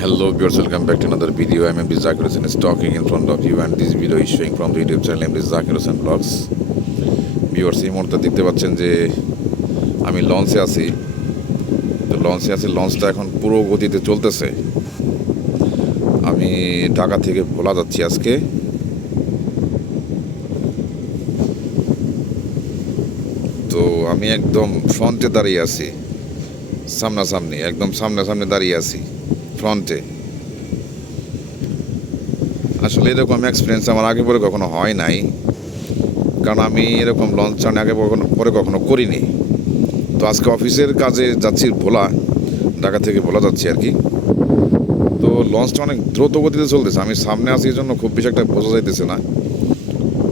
Hello viewers, welcome back to another video. I am MD Zakir Hussain is talking in front of you and this video is showing from the YouTube channel MD Zakir Hussain Vlogs. Viewers, এই মুহূর্তে দেখতে পাচ্ছেন যে আমি লঞ্চে আছি তো লঞ্চে আছি লঞ্চটা এখন পুরো গতিতে চলতেছে আমি ঢাকা থেকে ভোলা যাচ্ছি আজকে তো আমি একদম ফ্রন্টে দাঁড়িয়ে আছি সামনাসামনি একদম সামনাসামনি দাঁড়িয়ে আছি ফ্রন্টে আসলে এরকম এক্সপিরিয়েন্স আমার আগে পরে কখনো হয় নাই। কারণ আমি এরকম লঞ্চ চার্নি আগে কখনো, পরে কখনো করিনি। তো আজকে অফিসের কাজে যাচ্ছি ভোলা, ঢাকা থেকে ভোলা যাচ্ছি আর কি। তো লঞ্চটা অনেক দ্রুত গতিতে চলতেছে। আমি সামনে এই জন্য খুব বেশি একটা বোঝা যাইতেছে না।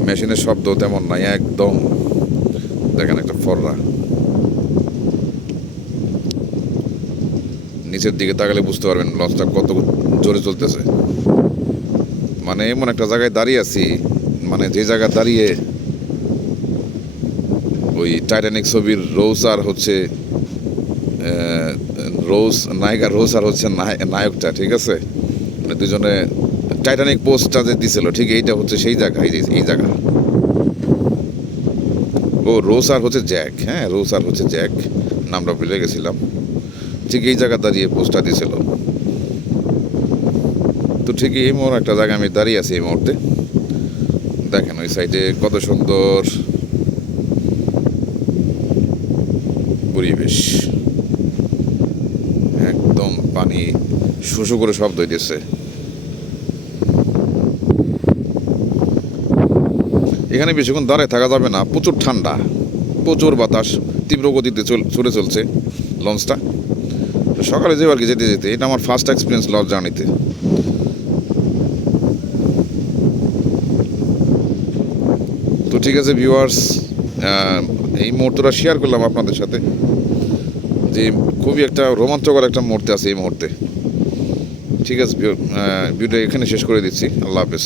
মেশিনের শব্দ তেমন নাই, একদম। দেখেন একটা ফররা। নিচের দিকে তাকালে বুঝতে পারবেন লঞ্চটা কত জোরে চলতেছে। মানে এমন একটা জায়গায় দাঁড়িয়ে আছি মানে যে জায়গায় দাঁড়িয়ে ওই টাইটানিক ছবির রোজ আর হচ্ছে রোজ নায়িকা রোজ আর হচ্ছে নায়কটা, ঠিক আছে? মানে দুজনে টাইটানিক পোস্টটা যে দিছিল, ঠিক এইটা হচ্ছে সেই জায়গা, এই এই জায়গা। ও রোজ আর হচ্ছে জ্যাক হ্যাঁ রোজ আর হচ্ছে জ্যাক নামটা ভুলে গেছিলাম। ঠিক এই জায়গা দাঁড়িয়ে পোস্টটা দিছিল। তো ঠিক এই মোড় একটা জায়গায় আমি দাঁড়িয়ে আছি এই মুহূর্তে। দেখেন, ওই সাইডে কত সুন্দর পরিবেশ। একদম পানি শুশু করে শব্দ হইতেছে। এখানে বেশিক্ষণ দাঁড়ায় থাকা যাবে না, প্রচুর ঠান্ডা। প্রচুর বাতাস তীব্র গতিতে চল চলে চলছে লঞ্চটা। সকালে যে কি যেতে যেতে এটা আমার ফার্স্ট এক্সপিরিয়েন্স লঞ্চ জার্নিতে তো ঠিক আছে ভিউয়ার্স এই মুহূর্তটা শেয়ার করলাম আপনাদের সাথে যে খুবই একটা রোমাঞ্চকর একটা মুহূর্তে আছে এই মুহূর্তে। ঠিক আছে ভিডিও এখানে শেষ করে দিচ্ছি। আল্লাহ হাফেজ।